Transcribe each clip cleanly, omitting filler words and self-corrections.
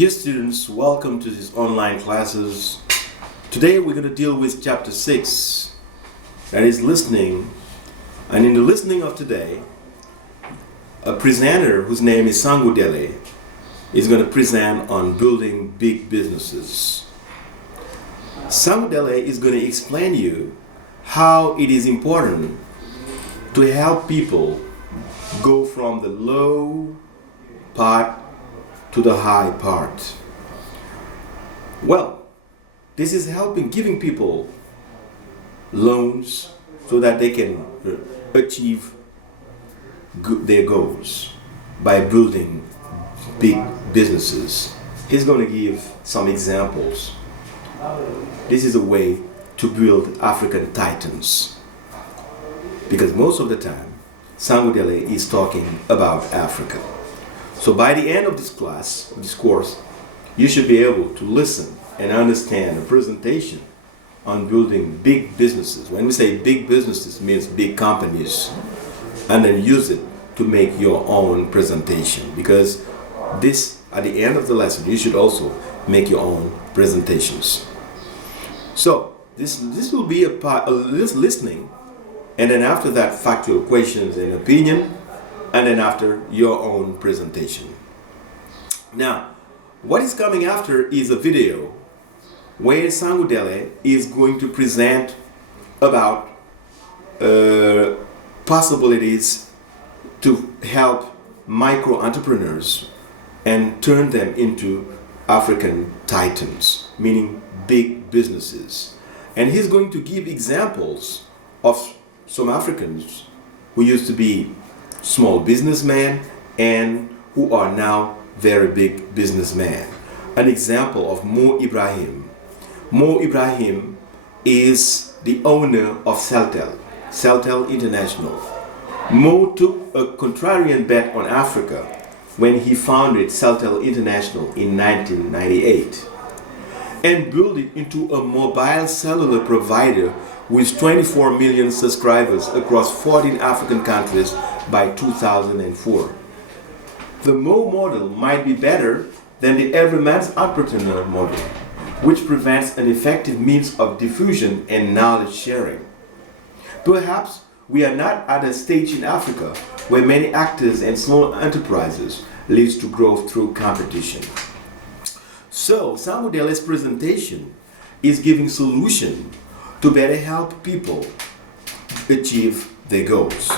Dear students, welcome to these online classes. Today we're going to deal with Chapter 6, that is listening. And in the listening of today, a presenter whose name is Sangu Dele is going to present on building big businesses. Sangu Dele is going to explain you how it is important to help people go from the low part to the high part. Well, this is giving people loans so that they can achieve their goals by building big businesses. He's going to give some examples. This is a way to build African titans, because most of the time Sangu Dele is talking about Africa. So by the end of this class, this course, you should be able to listen and understand a presentation on building big businesses. When we say big businesses, it means big companies, and then use it to make your own presentation. Because this, at the end of the lesson, you should also make your own presentations. So this will be a part of this listening, and then after that, factual questions and opinion, and then after your own presentation. Now, what is coming after is a video where Sangu Dele is going to present about possibilities to help micro entrepreneurs and turn them into African titans, meaning big businesses. And he's going to give examples of some Africans who used to be small businessmen and who are now very big businessmen. An example of Mo Ibrahim. Mo Ibrahim is the owner of Celtel International. Mo took a contrarian bet on Africa when he founded Celtel International in 1998 and built it into a mobile cellular provider with 24 million subscribers across 14 African countries by 2004. The Mo model might be better than the everyman's entrepreneur model, which prevents an effective means of diffusion and knowledge sharing. Perhaps we are not at a stage in Africa where many actors and small enterprises leads to growth through competition. So Sangu Dele's presentation is giving solution to better help people achieve their goals.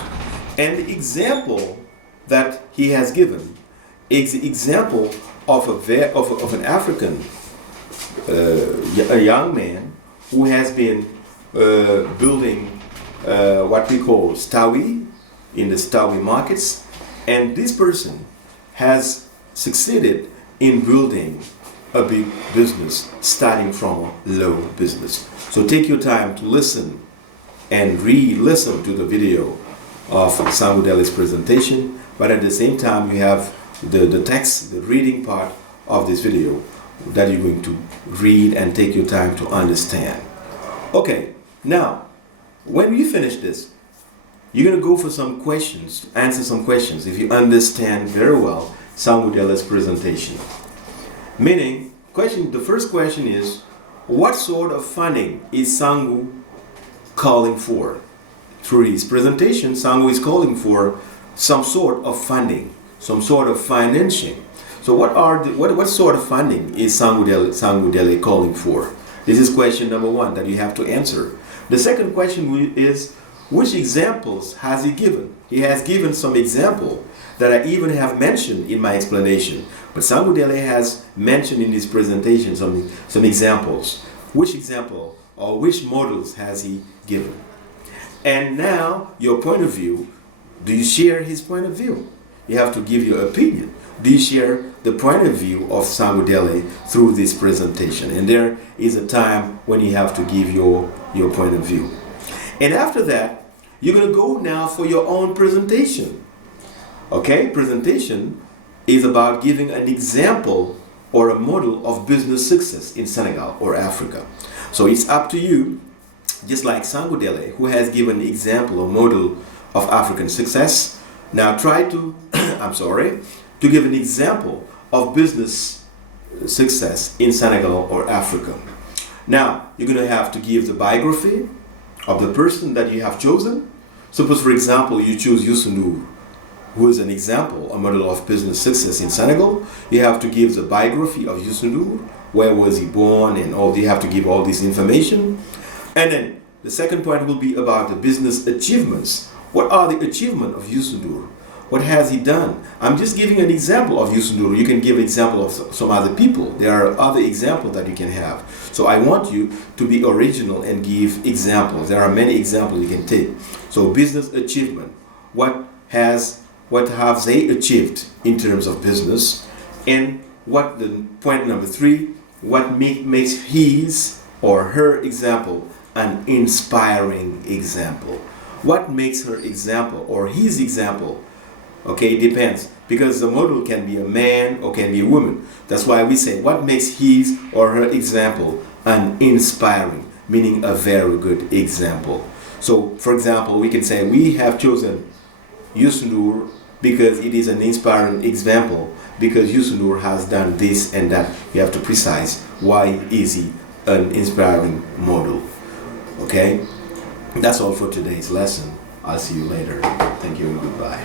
And the example that he has given is the example of an African, a young man who has been building what we call stawi in the stawi markets, and this person has succeeded in building a big business starting from a low business. So take your time to listen and re-listen to the video of Sangu Dele's presentation, but at the same time you have the text, the reading part of this video that you're going to read and take your time to understand. Okay, now when we finish this, you're going to go for some questions, answer some questions if you understand very well Sangu Dele's presentation. Meaning, the first question is, what sort of funding is Sangu calling for? Through his presentation, Sangu is calling for some sort of funding, some sort of financing. So what sort of funding is Sangu Dele calling for? This is question number one that you have to answer. The second question is, which examples has he given? He has given some example that I even have mentioned in my explanation. But Sangu Dele has mentioned in his presentation some examples. Which example or which models has he given? And now your point of view, do you share his point of view? You have to give your opinion. Do you share the point of view of Sangu Dele through this presentation? And there is a time when you have to give your point of view. And after that, you're going to go now for your own presentation. Okay, presentation is about giving an example or a model of business success in Senegal or Africa. So it's up to you, just like Sangu Dele, who has given an example or model of African success. Now try to, to give an example of business success in Senegal or Africa. Now, you're going to have to give the biography of the person that you have chosen. Suppose, for example, you choose Youssou N'Dour, who is an example, a model of business success in Senegal. You have to give the biography of Youssou N'Dour, where was he born, and all. You have to give all this information. And then the second point will be about the business achievements. What are the achievements of Youssou N'Dour? What has he done? I'm just giving an example of Youssou N'Dour. You can give an example of some other people. There are other examples that you can have. So I want you to be original and give examples. There are many examples you can take. So business achievement. What have they achieved in terms of business? And what the point number 3, what makes his or her example an inspiring example? What makes her example or his example? Okay, it depends, because the model can be a man or can be a woman. That's why we say what makes his or her example an inspiring, meaning a very good example. So, for example, we can say we have chosen Youssou N'Dour because it is an inspiring example, because Youssou N'Dour has done this and that. You have to precise why is he an inspiring model. Okay, that's all for today's lesson. I'll see you later. Thank you and goodbye.